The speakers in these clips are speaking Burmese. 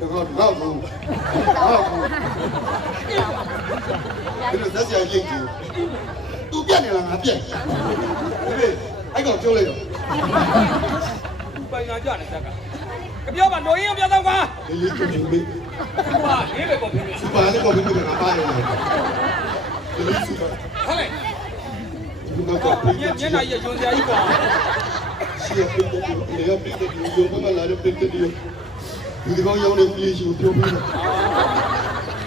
နောက်ဘူးဒီလိုသက်ဆိုင်ရိတ်ကြီးသူပြက်နေလားငါပြက်ဒီအဲ့ကောင်ကျုံးလိုက်တော့ ပိုင်ညာကြတယ်တက်ကပြောပါတော်ရင်ပြောတော့ကွာ လေးကျုံးပြီး ကွာရေးပဲပေါ့ဖြစ်နေ စပါလေးကောပြီးတော့ငါပါတယ်ဒီလိုစပါ ဟုတ်လေ ဒီနောက်ကပြ မျက်နှာရရွံစရာကြီးကွာ ရှိရပြတဲ့ဒီကပြတဲ့ဒီရုံးမလာတဲ့ပြတဲ့ဒီကောင်ရောင်းနေပြီးရှိပြောပြီး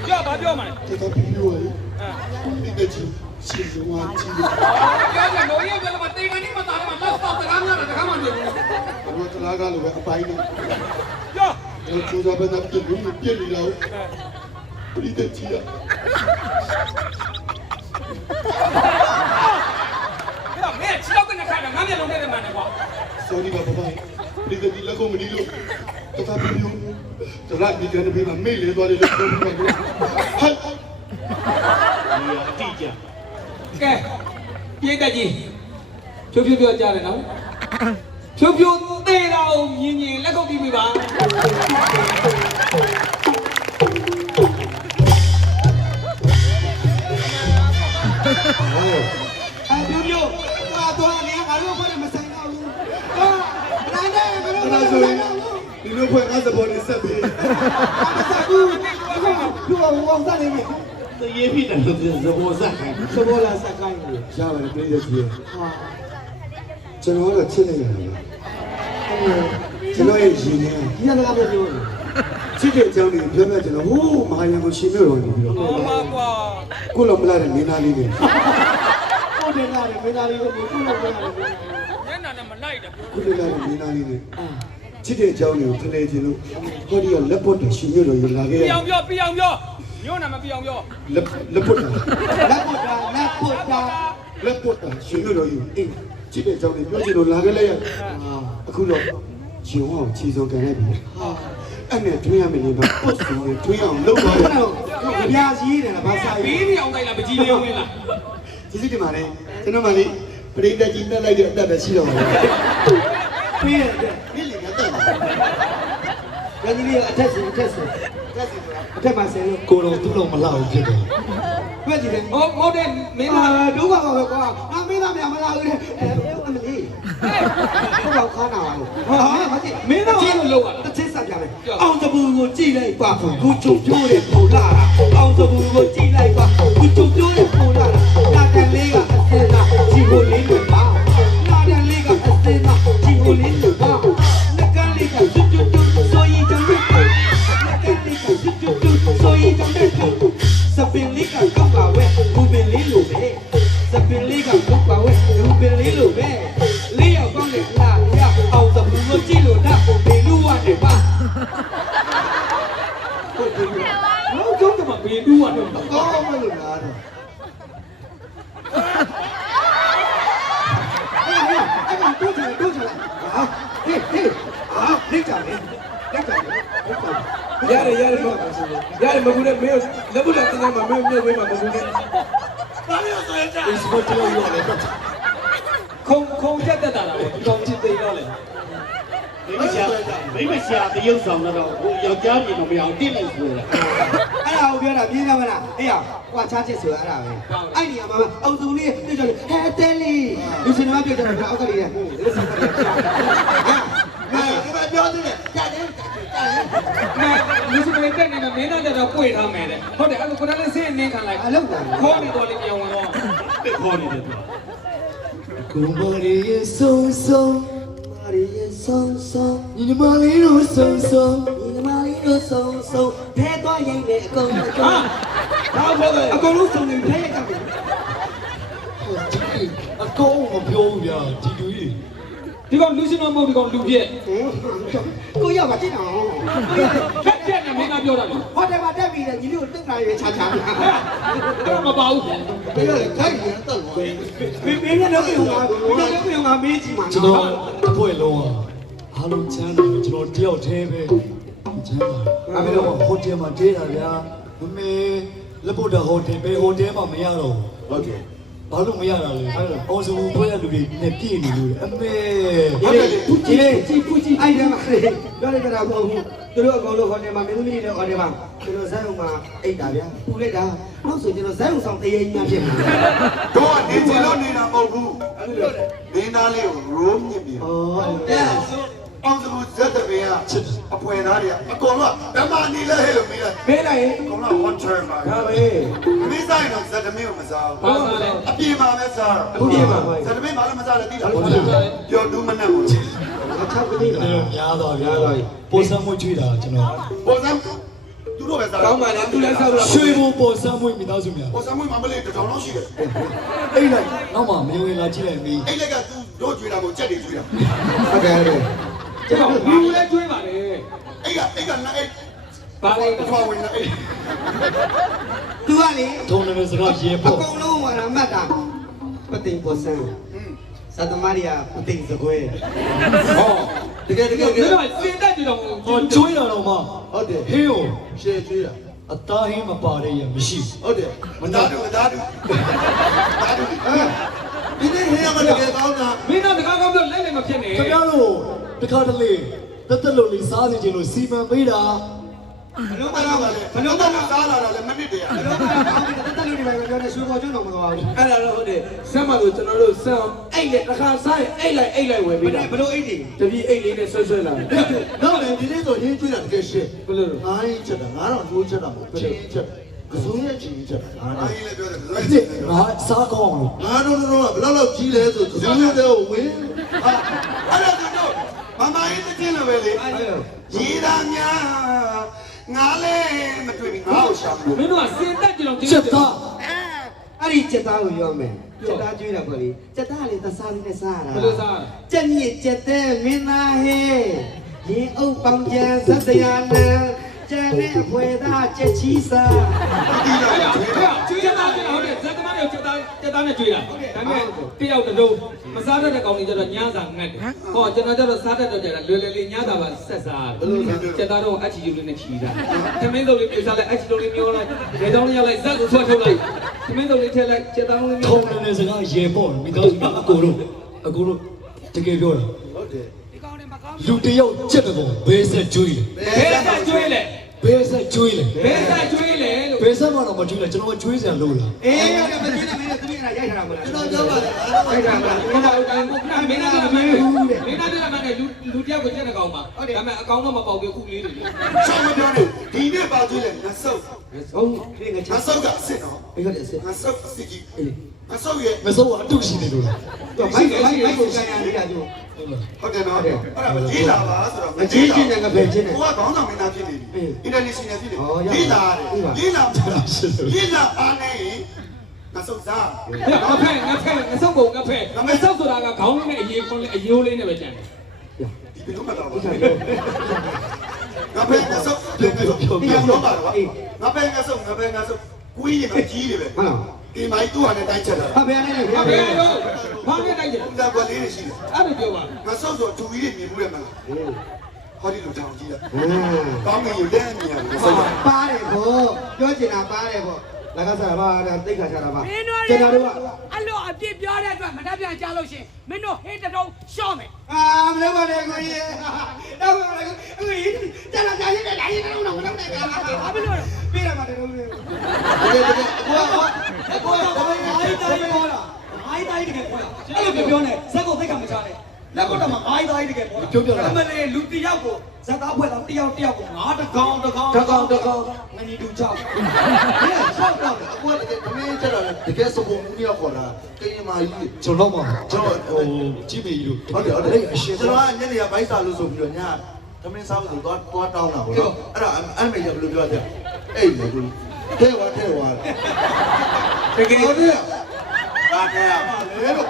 ပြောပါပြောမှာလေ တော်တော်ပြောရည်ဒီကချင်းစီဝါချီ ပြောတယ်တော်ရင်ပြောတော့တေကန်နေမသားမှာတော့တော့တကားများတယ်တကားမှမတွေ့ဘူး ဘာလို့တလားကလိုပဲအပိုင်းနဲ့ ပြော ကျိုးစားပဲနဲ့ပြည့်လို့ပြည့်နေတော့ဒီတဲ့ချီရ ပြောမဲချီတော့ကနေခိုင်းတော့ငါမျက်လုံးနဲ့မှန်တယ်ကွာ sorry ပါဘာဒီတဲ့ဒီလက်ကိုမဒီလို့တော်တော်ပြောတလားဒီကနေပြီးမှမေ့လေသွားတယ်လို့ပြောပြီးတော့ဟတ်ဒီအတိကျ ကဲပြေးတက်ကြီးဖြိုးဖြိုးပြောကြတယ်နော်ဖြိုးဖြိုးသေးတာကိုမြင်မြင်လက်ကုပ်ပြီးပြီပါ ပြပြဟာတော့နေငါတို့ဘာမှမဆိုင်တော့ဘူးဟာနိုင်တယ်ငါတို့ အဲ့ မ ဒါ ဆိုင် ဆို တော့ ရင် ဘူး ဒီလိုဖွဲ့ငါစပေါ်နေဆက်ပြီး မဆိုင်ဘူးသူကဝန်စားနေပြီ ရေးဖြစ်တယ်လို့သဘောဆက်ခိုင်း သဘောလားစက်ကိုင်းလို့ ရပါတယ်ပြည့်ရကြီး ဟာ ကျွန်တော်ကတော့ချစ်နေတယ်ကျွန်တော်ရဲ့ရည်နဲ့ ဒီနေ့ကပြောပြောနေ ချစ်တဲ့အကြောင်းတွေပြောပြကျွန်တော်ဟိုးမဟာရန်ကိုရှင်မြို့တော်နေပြီးတော့ ဟောပါကွာ ကိုလောမလာတဲ့မင်းသားလေးတွေ ကိုတင်လာတယ်မင်းသားလေးကိုကိုလို့ပြောရတယ် မျက်နှာနဲ့မလိုက်တယ်ပြော ကိုလိုလာတဲ့မင်းသားလေးတွေချစ်တဲ့အကြောင်းတွေကိုဖလှယ်ခြင်းလို့ဟောဒီကလက်ပွတ်တယ်ရှင်မြို့တော်ရလာခဲ့ရ ပြောင်ပြောပြောင်ပြောညို့နာမပြောင်ပြော လက်ပွတ်တာ လက်ပွတ်တာ လက်ပွတ်တာရှင်မြို့တော်ယူအေးချစ်တဲ့အကြောင်းတွေပြောချင်လို့လာခဲ့လိုက်ရအခုတော့ဂျုံအောင်ချီစုံကန်လိုက်ပြီအဲ့နဲ့ထွေးရမယ်လေပတ်စုံနဲ့ထွေးအောင်လုပ်သွားတယ် ကြပြားကြီးတယ်ဘာဆိုင် ဘေးနေအောင်လိုက်လားပကြီးလေးဝင်လား ကျေးဇူးတင်ပါတယ်ကျွန်တော်မှလေပရိသတ်ကြီးတက်လိုက်တဲ့အတက်ပဲရှိတော့မှာ ပြီးတယ် ဒီလေငါတက်လာ ဘယ်နည်းအထက်စီအထက်စီအထက်မှာဆယ်လို့ ကိုတော့သူ့တော့မလောက်ဘူးဖြစ်တယ် ပြည့်ကြည့်တယ် ဟုတ်တယ်မင်းသား ဒုက္ခပါပဲကွာငါမင်းသားများမလာဘူးလေအမလေးဘုရားခါနာပါလို့ဟာမကြည့် မင်းသားချင်းလို့လောက်ရ တစ်ချက်စပြမယ်အောင်တပူကိုကြည့်လိုက်ပါကိုချုပ်ပြိုးတယ်ပူလာတာအောင်တပူကိုကြည့်လိုက်ပါကိုချုပ်ပြိုးတယ်ပူလာတာနာတန်လေးကအစင်းသားជីကိုလေးလို့ပါနာတန်လေးကအစင်းသားជីကိုလေးလို့ပါငကန်းလေးကကျွတ်ကျွတ်ဆိုရင်ကြောင့်တဲ့ငကန်းလေးကကျွတ်ကျွတ်ဆိုရင်ကြောင့်တဲ့စပင်လေးကကောက်ပါဝဲဘူပင်လေးလို့ပဲစပင်လေးကကောက်ပါဝဲဘူပင်လေးလို့ပဲလေးရောက်ကောင်းတဲ့လာရအောင်တပူကိုကြည့်လို့တော့ဘေလူဝတ်တယ်ပါ လောက်ကျုံးကမဘေးတူးရတယ် ကောင်းမလို့လားတော့ အဲ့ဒါတို့ချင်ဟာဟေးလက်ကြတယ်ရတယ်မကူနဲ့မင်းလက်ဘူးလက်တင်မှာမင်းမြုပ်ဝေးမှာမကူနဲ့ဘာလို့ဆိုရကြဒီစပေါ်တော်ရောလေ ခုံချက်တက်တာလေဒီကောင်ချစ်သေးတော့လေ မိမရှာတရုပ်ဆောင်တော့ဟိုယောက်ျားပြင်မမအောင်တင်းလို့ဆိုတာ အဲ့ဒါကိုပြောတာပြင်းသားမလားအေးရကွာချားချစ်ဆိုတာအဲ့ဒါပဲအဲ့ဒီမှာအောင်သူလေးပြကြတယ်ဟဲတဲလီလူစင်မပြကြတယ်အောက်ကလေးလက်ဆောင်ကလေးချာဟာဒီမှာပြောသေးတယ်ကြားတယ် လူစပယ်တက်နေတာမင်းသားတော့ပွေထားမယ်တဲ့ဟုတ်တယ်အဲ့လိုခုနကလေးစင်းနေခံလိုက် အလောက်တာ ခေါ်နေတော့လေပြန်ဝင်တော့ ခေါ်နေတယ်သူ ကိုမရီရဲ့ဆုံဆုံမာရီရဲ့ဆုံဆုံညီမလေးတို့ဆုံဆုံညီမလေးတို့ဆုံဆုံဖဲသွားရင်လေအကုန်လုံး ဟာဘာလဲ အကုန်လုံးဆုံနေဖဲရကြတယ် အကောင်းမပြောဘူးဗျာဒီလူကြီး ဒီကောင်လူရှင်တော်မဟုတ်ဒီကောင်လူပြက် ကိုရောက်ပါတိအောင် ဖက်ချက်နဲ့မင်းသားပြောတာလေ ဟိုတယ်မှာတက်ပြီးတယ်ညီလေးကိုတက်လာရွေးချာချာ တော့မပါဘူး ဘယ်လိုလဲခိုက်ရတော့မင်းလည်းလုပ်ပြီးငါမေးကြည့်မှာ ကျွန်တော်အဖွဲလုံးအားလုံးချမ်းတယ်ကျွန်တော်တယောက်တည်းပဲချမ်းသာအဲ့တော့ဟိုတယ်မှာတေးတာဗျာမမေလက်ဖို့တဲ့ဟိုတယ်ပဲဟိုတယ်မှာမရတော့ဘူး ဟုတ်ကဲ့ ဘာလို့မရတာလဲအောင်စုံပွဲရလူတွေနဲ့ပြည့်နေလို့အမေ ဟုတ်တယ်သူကြည့်ကြည့်အဲ့ဒါမှပြောလိုက်ကြတာမဟုတ်ဘူး သူတို့အကုန်လုံးဟိုတယ်မှာမင်းသမီးတွေဟိုတယ်မှာကျွန်တော်ဇက်ုံမှာအိတ်တာဗျာပူလိုက်တာနောက်ဆိုကျွန်တော်ဇက်ုံဆောင်တရေကြီးများဖြစ်နေ တော့နေချင်လို့နေတာမဟုတ်ဘူးနေသားလေးကိုရိုးမြင့်ပြီး ဩတဲ့ အောင်စကူဇက်တပင်ကအဖွယ်သားတွေအကုန်လုံးဓမ္မနေလဲဟဲ့လို့မေးလိုက် မေးလိုက်ရင် အကုန်လုံး one turn ပါ ဒါပဲ မင်းဆိုင်တော့ဇက်တမင်းကိုမစား ဘာ ဘူး သာလဲ အပြေမှာပဲစား အခုပြေမှာ ဇက်တမင်းဘာလို့မစားလဲသိလားပြောတူးမနဲ့ဘူး အချောက်ကလေးပါ များသွားပြီပေါ်စံမွေးချွေးတာကျွန်တော် ပေါ်စံသူတို့ပဲစား ကောင်းပါလေသူလည်းဆောက်လို့ ရွှေဘိုပေါ်စံမွေးမိသားစုများ ပေါ်စံမွေးမမလေးတစ်ထောင်လောက်ရှိတယ် အိတ်လိုက်နောက်မှမယုံရင်လာကြည့်လိုက်မီး အဲ့လက်ကသူတို့ကြွေးတာကိုကြက်တွေကြွေးတာ ဟုတ်ကဲ့ဟုတ် ကျွန်တော်ဘူးလဲကျွေးပါလေ အဲ့ကနာအဲ့ ဘာလဲ တစ်ထောင်ဝင်နေအဲ့ သူကလေ ထုံးတယ်စကားရေ အ ပေါ့ ကုန်လုံးဝါရမှတ်တာပသိမ်ပေါ်ဆန်းသတ္တမရီယာပသိမ်စကွဲ ဟော တကယ်တကယ် ဒီတော့စင်တက်ကြတော့ ဟောကျွေးတာတော့မှ ဟုတ်တယ် ဟင်းကို ရှယ်ကျွေးတာ အသားဟင်းမပါတဲ့ရမရှိ ဟုတ်တယ် မသားတူဒါတူဒီနေ့ဟင်းရမတကယ်ကောင်းတာ မင်းတို့တကားကောင်းတော့လက်လည်းမဖြစ်နေ ခင်ဗျားတို့တခါတလေတက်လို့လေးစားစီခြင်းလို့စီမံပေးတာ ဘလို့မ ဘာ လား လို့ ပါ လဲ လဲ ဘလို့တော့စားလာတာလဲမနစ်တည်း ဘလို့မလားကောင်းပြီတက်လို့ဒီမှာပြောနေရွှေပေါ်ကျွန်းတော့မသွားဘူး အဲ့ဒါတော့ဟုတ်တယ်ဆက်မှလို့ကျွန်တော်တို့ဆက်အောင်အိတ်နဲ့တစ်ခါစားရင်အိတ်လိုက်ဝယ် ဘ ပေးတာ လို့အိတ်တွေ တပည့်အိတ်လေးနဲ့ဆွဲလာတယ် တော့လေဒီနေ့ဆိုရင်းကျွေးတာတကယ်ရှင်း ဘယ်လိုလဲ ငါးရင်းချက်တာငါတော့ရိုးချက်တာမဟုတ်ချင်းချက်ကစိုးရဲ့ချင်းချက်တာငါးရင်းလည်းပြောတယ်ကစိုးရဲ့ချင်း ငါစားကောင်းလို့ ငါတို့တော့ဘယ်လောက်ကြီးလဲဆိုကစိုးရဲ့တဲ့ကိုဝင်ဟာအဲ့ဒါကတော့မမရင်းချင်းလည်းပဲလေရေးတာများငါလည်းမတွေ့ဘူးငါ့ကိုရှာဘူး မင်းတို့ကစင်တက်ကြတော့ ချက်သား အဲ့ဒီစက်သားကိုပြောမယ်စက်သားကျွေးတာပေါ့လေစက်သားလေးသစားလေးနဲ့စားတာ ဘယ်လိုစား ကြက်မြင့်ကြက်တဲ့မင်းသားဟဲ့ရင်အုပ်ပေါင်းကျန်သတ္တရာနံကျန်တဲ့အဖွယ်သားကြက်ချီစား ဒီတော့ ကျွေးတာကျွေးတာဟုတ်တယ်ဇက်သမားတွေချက်သားနဲ့ကျွေးတာဒါပေမဲ့တယောက်တစ်လုံးမစားတတ်တဲ့ကောင်တွေကျတော့ညစာငတ်တယ်ဟောကျွန်တော်ကျတော့စားတတ်တော့ကြတာလွယ်လွယ်လေးညစာပါဆက်စားချက်သားတော့အချီယူလေးနဲ့ချီတာသမင်းစုပ်လေးပြစားလိုက်အချီလုံးလေးမျိုးလိုက်ဒေတောင်းလေးရောက်လိုက်ဇက်ကိုဆွတ်ထုတ်လိုက်သမင်းစုပ်လေးထည့်လိုက်ချက်သားလုံးလေးမျိုး ထုံးတယ်စကားရေပေါ့မိသားစုကအကိုတို့တကယ်ပြောတာ ဟုတ်တယ် လူတယောက်ချက်တော့ဘယ်ဆက်ကျွေးလဲ ဘယ်ဆက်ကျွေးလဲ ဘယ်ဆက်ကျွေးလဲ ဘယ်ဆက်ကျွေးလဲလို့ ဘယ်ဆက်မှတော့မကျွေးလဲကျွန်တော်ကျွေးစရာလို့လား အေးမကျွေးနေမင်းတို့သူကရိုက်ထားတာမလား ကျွန်တော်ပြောပါလေ ရိုက်ထားမလား မင်းတို့တိုင်းကမင်းတို့ကမင်းတို့မင်းတို့ကမင်းလူတယောက်ကိုချက်နေကောင်ပါဒါပေမဲ့အကောင်တော့မပေါက်ဘူးခုလေးတွေ ရှောင်းမပြောနဲ့ဒီနေ့ပါကျွေးလဲငါဆုပ် ဟုတ်ဒီငါချ ငါဆုပ်ကအစ်စ်နော် ဘယ်ကလဲစစ် ငါဆုပ်အစ်စ်ကြီးငါဆုပ်ရဲ့ မစိုးအတုရှိနေလို့လား တော့ဘိုက်ကိုကန်ရလေးတာသူ ဟုတ်တယ်နော်အဲ့ဒါမကြီးလာပါဆိုတော့ မကြီးချင်းနဲ့ငါပဲချင်းနဲ့ ကိုကခေါင်းဆောင်မင်းသားဖြစ်နေပြီ international ဖြစ်နေကြီးလာတယ်ကြီးလာအားနေငါဆုပ်စား ငါဖက်ငါဆုပ်ကုန်ငါဖက်ငါဆုပ်ဆိုတာကခေါင်းလေးနဲ့အရေးခွန်းလေးအယိုးလေးနဲ့ပဲကျန်တယ် ဒီဘယ်လိုမှတော့ငါပဲငါဆုပ်ပြောပါတော့ငါပဲငါဆုပ်ကွေးရင်မကြီးတယ်ပဲ ဟုတ်လား ဒီမိုင်းသူ့ဟာနဲ့တိုင်းချက်တာ ဟာဘယ်နဲ့လဲ အဖေရောဘာနဲ့တိုက်ကြလဲ ဘုရားကွက်လေးတွေရှိတယ် အဲ့လိုပြောပါ ငါဆုပ်ဆိုတူကြီးတွေမြင်မှုရမှာဟောဒီလိုတောင်ကြီးလား ဟမ် ကောင်းငင်ရတဲ့နေရာကိုဆုပ် ပါတယ်ဗောပြောချင်တာပါတယ်ဗောလက်ကစားပါတိတ်ခါချတာပါ မင်းတို့ ကျွန်တော်တို့က အဲ့လိုအပြစ်ပြောတဲ့အတွက်မနှက်ပြန်ကြားလို့ရှင်မင်းတို့ဟေးတတုံးရှော့မယ် အာမလုပ်ပါနဲ့ကိုကြီးတော့မလုပ်နဲ့ကိုကြီးတလားကြာရင်လည်းတော့မလုပ်နဲ့ကွာ ဘာဖြစ်လို့လဲ ပြေးရမှာတလုံးလေးတကယ်ကိုကအိုင်တိုင်းပေါ်လာအိုင်တိုင်းတကယ်ပေါ်လာအဲ့လိုပြောနေဇက်ကိုသိက္ခာမချနဲ့လက်ကတော့မှအိုင်တိုင်းတကယ်ပေါ်လာအမလေးလူတယောက်ကိုဇက်သားဖွဲ့တော့တယောက်ကိုငါတကောင်မနီတူချောက်ဆောက်တော့အကွက်တကယ်သမင်းချက်တော့တကယ်စပုံမှုရောက်ခေါ်တာကိန်းမာကြီး ကျွန်တော်မှကျွန်တော်ကြည့်မိလို့ ဟုတ်တယ်အရှင်ကျွန်တော်ကညနေကဘိုက်စာလို့ဆိုပြီးတော့ညသမင်းစားလို့ဆိုတော့တောင်းတာပေါ့နော်အဲ့ဒါအဲ့မေကဘယ်လိုပြောလဲအဲ့လေကိုထဲဝါတကယ်ဟုတ်တယ်အားထဲရပါလေလို့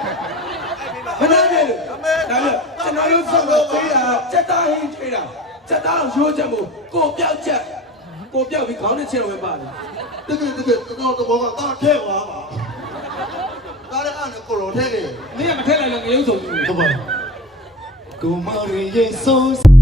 မနာနဲ့လို့ဒါလည်းကျွန်တော်တို့ဆောင်တော့ပေးတာစက်သားဟင်းချွေးတာစက်သားရိုးချက်မို့ကိုပြောက်ချက်ကိုပြောက်ပြီးခေါင်းနဲ့ချက်လို့ပဲပါတယ် တကယ်တော့ကတော့ထဲဝါပါဒါလည်းအဲ့ကိုလိုထဲတယ် မင်းကမထက်လိုက်လို့ငရုံးဆုံးဘူး ဟုတ်ပါကိုမရရဲ့ဆိုး